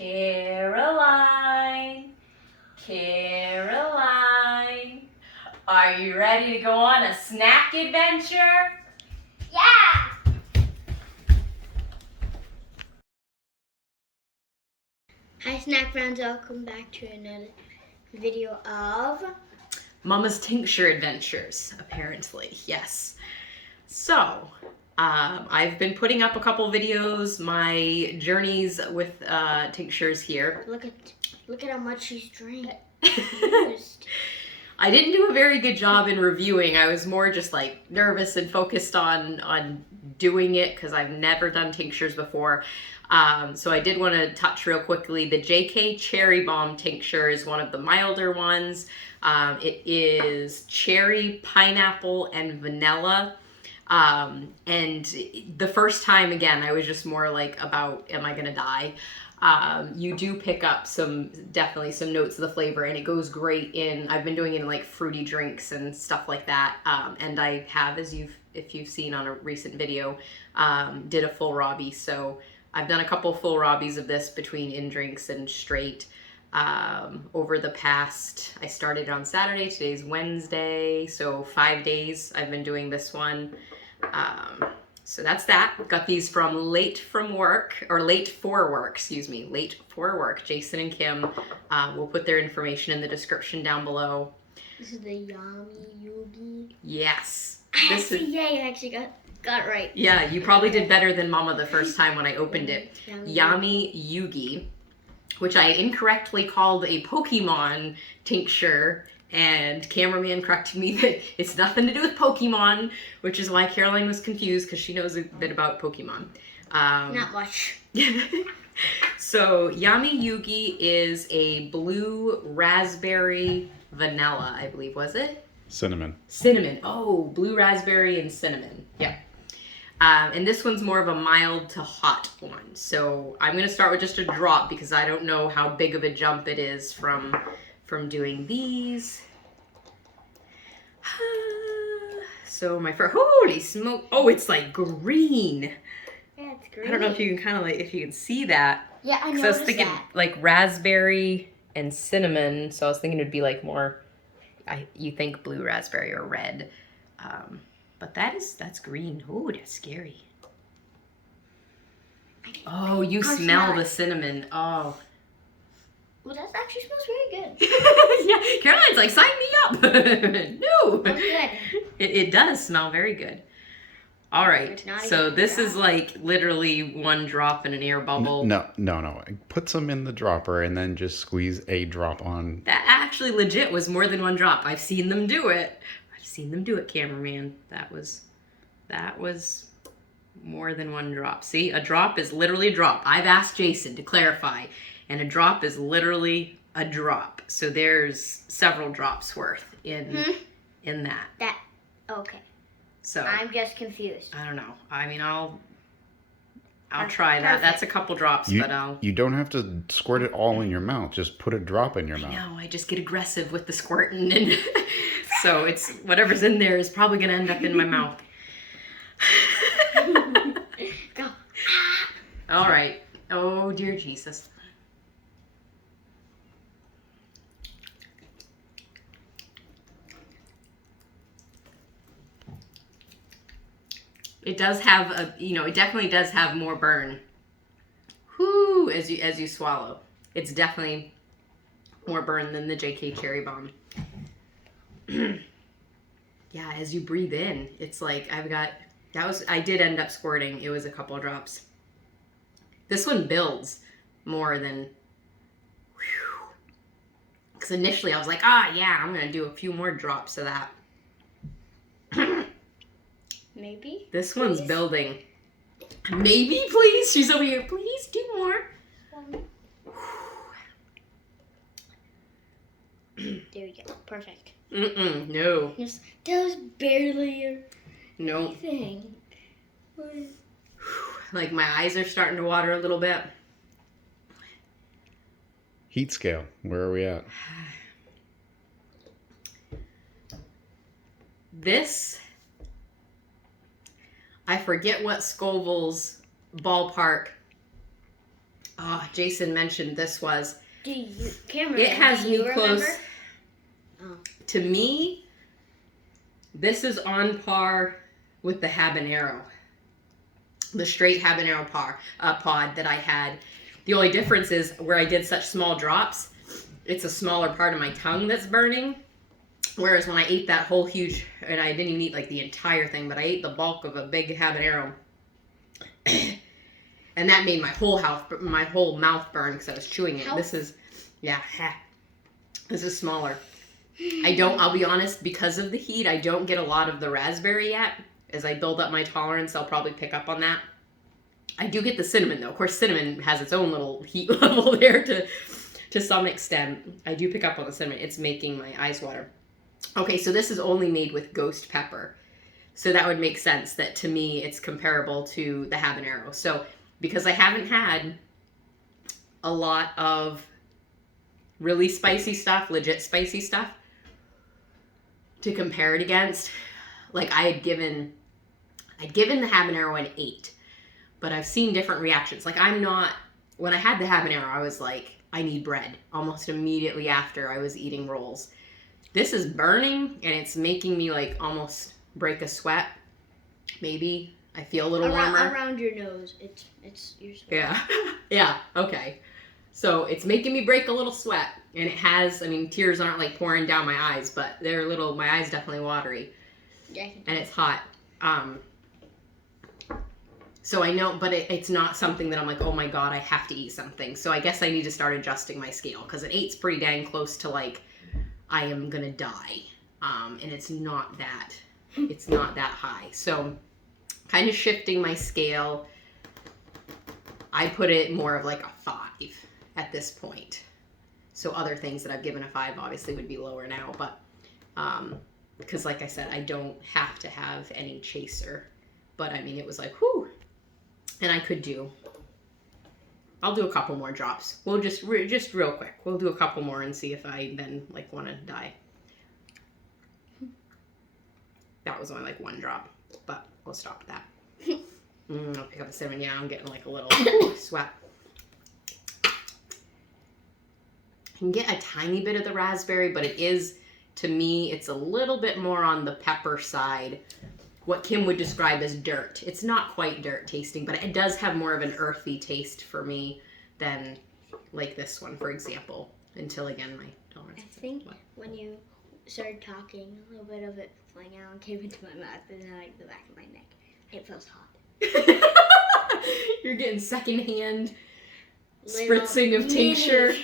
Caroline, Caroline, are you ready to go on a snack adventure? Yeah! Hi snack friends, welcome back to another video of Mama's Tincture Adventures, apparently, yes. So, I've been putting up a couple videos, my journeys with tinctures here. Look at how much she's drank. I didn't do a very good job in reviewing. I was more just like nervous and focused on doing it because I've never done tinctures before. So I did want to touch real quickly. The JK Cherry Bomb tincture is one of the milder ones. It is cherry, pineapple, and vanilla. And the first time, again, I was just more like about, am I gonna die? You do pick up definitely some notes of the flavor, and it goes great in, I've been doing it in like fruity drinks and stuff like that. And I have, if you've seen on a recent video, did a full Robbie. So I've done a couple full Robbies of this between in drinks and straight. Over the past, I started on Saturday, today's Wednesday, so 5 days I've been doing this one. So that's that. Got these from Late for Work, Jason and Kim. We'll put their information in the description down below. This is the Yami-Yugi. Yes. I actually got it right. Yeah, you probably did better than Mama the first time when I opened it. Yami-Yugi, which I incorrectly called a Pokemon tincture, and cameraman corrected me that it's nothing to do with Pokemon, which is why Caroline was confused because she knows a bit about Pokemon. Not much. So Yami-Yugi is a blue raspberry vanilla, I believe, was it? Cinnamon. Cinnamon. Oh, blue raspberry and cinnamon. Yeah. And this one's more of a mild to hot one. So I'm going to start with just a drop because I don't know how big of a jump it is from doing these. So my first, holy smoke. Oh, it's like green. Yeah, it's green. I don't know if you can if you can see that. Yeah, I noticed I was thinking that. like raspberry and cinnamon. So I was thinking it'd be like more, you think blue raspberry or red. But that's green. Oh, that's scary. Oh, you smell the cinnamon. Oh. Well, that actually smells very good. Yeah, Caroline's like, sign me up. No. Smells good. It does smell very good. All right. So this is like literally one drop in an air bubble. No. Put some in the dropper and then just squeeze a drop on. That actually legit was more than one drop. I've seen them do it. Cameraman. That was more than one drop. See, a drop is literally a drop. I've asked Jason to clarify, and a drop is literally a drop. So there's several drops worth in that. Okay. So I'm just confused. I don't know. I mean, I'll try that. That's a couple drops, but You don't have to squirt it all in your mouth. Just put a drop in your mouth. No, I just get aggressive with the squirting, and so it's whatever's in there is probably gonna end up in my mouth. Go. All right. Oh dear Jesus. It does have it definitely does have more burn. Whoo, as you swallow. It's definitely more burn than the JK Cherry Bomb. Yeah, as you breathe in, it's like I did end up squirting. It was a couple of drops. This one builds more than, because initially I was like, yeah, I'm going to do a few more drops of that. Maybe? This one's building. Maybe, please. She's over here. Please do more. There we go. Perfect. No. That was barely Nope. anything. Like my eyes are starting to water a little bit. Heat scale. Where are we at? This, I forget what Scoville's ballpark Jason mentioned this was. Cameron, It has do me you close. remember? Oh. To me, this is on par with the habanero. The straight habanero pod that I had. The only difference is where I did such small drops, it's a smaller part of my tongue that's burning. Whereas when I ate that whole huge, and I didn't even eat like the entire thing, but I ate the bulk of a big habanero. And that made my whole mouth burn because I was chewing it. This is smaller. I'll be honest, because of the heat, I don't get a lot of the raspberry yet. As I build up my tolerance, I'll probably pick up on that. I do get the cinnamon though. Of course, cinnamon has its own little heat level there to some extent. I do pick up on the cinnamon. It's making my eyes water. Okay, so this is only made with ghost pepper. So that would make sense that to me it's comparable to the habanero. So because I haven't had a lot of really spicy stuff, legit spicy stuff, to compare it against, like I'd given the habanero an 8, but I've seen different reactions. Like when I had the habanero, I was like, I need bread. Almost immediately after I was eating rolls. This is burning and it's making me like almost break a sweat. Maybe I feel a little warmer. Around your nose, it's your sweat. Yeah, yeah, okay. So it's making me break a little sweat, and it has. I mean, tears aren't like pouring down my eyes, but they're little. My eyes definitely watery. Yeah. And it's hot. So I know, but it's not something that I'm like, oh my god, I have to eat something. So I guess I need to start adjusting my scale because an 8's pretty dang close to like I am gonna die, and it's not that high. So kind of shifting my scale. I put it more of like a 5 at this point. So other things that I've given a 5 obviously would be lower now, but because like I said, I don't have to have any chaser. But I mean, it was like, whew. And I'll do a couple more drops. We'll just real quick. We'll do a couple more and see if I then like want to die. That was only like 1 drop, but we'll stop at that. I'll pick up a 7. Yeah, I'm getting like a little sweat. I can get a tiny bit of the raspberry, but it is, to me, it's a little bit more on the pepper side. What Kim would describe as dirt. It's not quite dirt tasting, but it does have more of an earthy taste for me than like this one, for example. Until again, my tolerance. I think when you started talking, a little bit of it flying out and came into my mouth and then like the back of my neck. It feels hot. You're getting secondhand spritzing of tincture.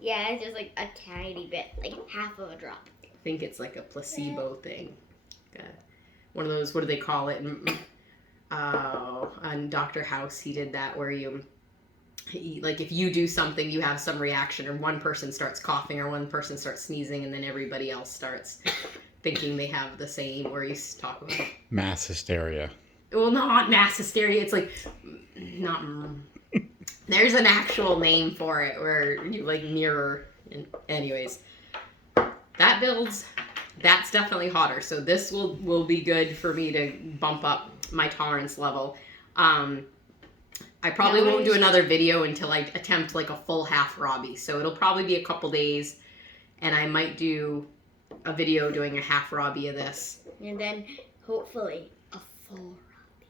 Yeah, it's just like a tiny bit, like half of a drop. I think it's like a placebo thing. One of those, what do they call it? On Dr. House, he did that where like if you do something, you have some reaction, or one person starts coughing, or one person starts sneezing, and then everybody else starts thinking they have the same, where you talk about mass hysteria. Well, not mass hysteria. It's like, there's an actual name for it where you like mirror. Anyways, that builds. That's definitely hotter. So this will be good for me to bump up my tolerance level. I probably won't do another video until I attempt like a full half Robbie. So it'll probably be a couple days, and I might do a video doing a half Robbie of this. And then hopefully a full Robbie.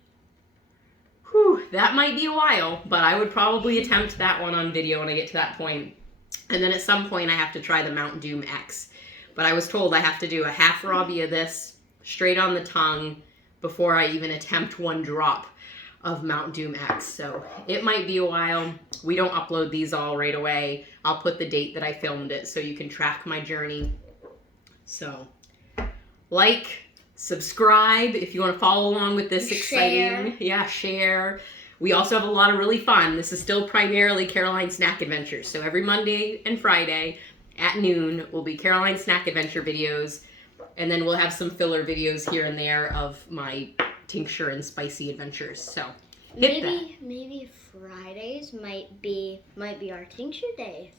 Whew, that might be a while, but I would probably attempt that one on video when I get to that point. And then at some point I have to try the Mount Doom X. But I was told I have to do a half Robbie of this straight on the tongue before I even attempt 1 drop of Mount Doom X. So it might be a while. We don't upload these all right away. I'll put the date that I filmed it so you can track my journey. So like, subscribe if you want to follow along with this exciting. Yeah, share. We also have a lot of really fun. This is still primarily Caroline Snack Adventures. So every Monday and Friday at noon will be Caroline Snack Adventure videos. And then we'll have some filler videos here and there of my tincture and spicy adventures. So maybe Fridays might be our tincture days.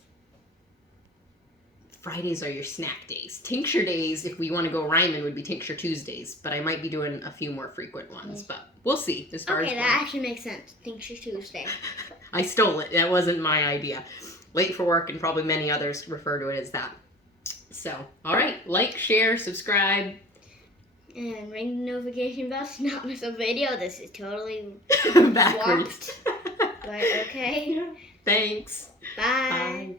Fridays are your snack days. Tincture days, if we want to go rhyming, would be Tincture Tuesdays. But I might be doing a few more frequent ones. But we'll see as far as Okay, when. that actually makes sense. Tincture Tuesday. I stole it. That wasn't my idea. Late for work, and probably many others refer to it as that. So, all right, like, share, subscribe. And ring the notification bell to not miss a video. This is totally Backwards. swapped. But okay. Thanks. Bye. Bye.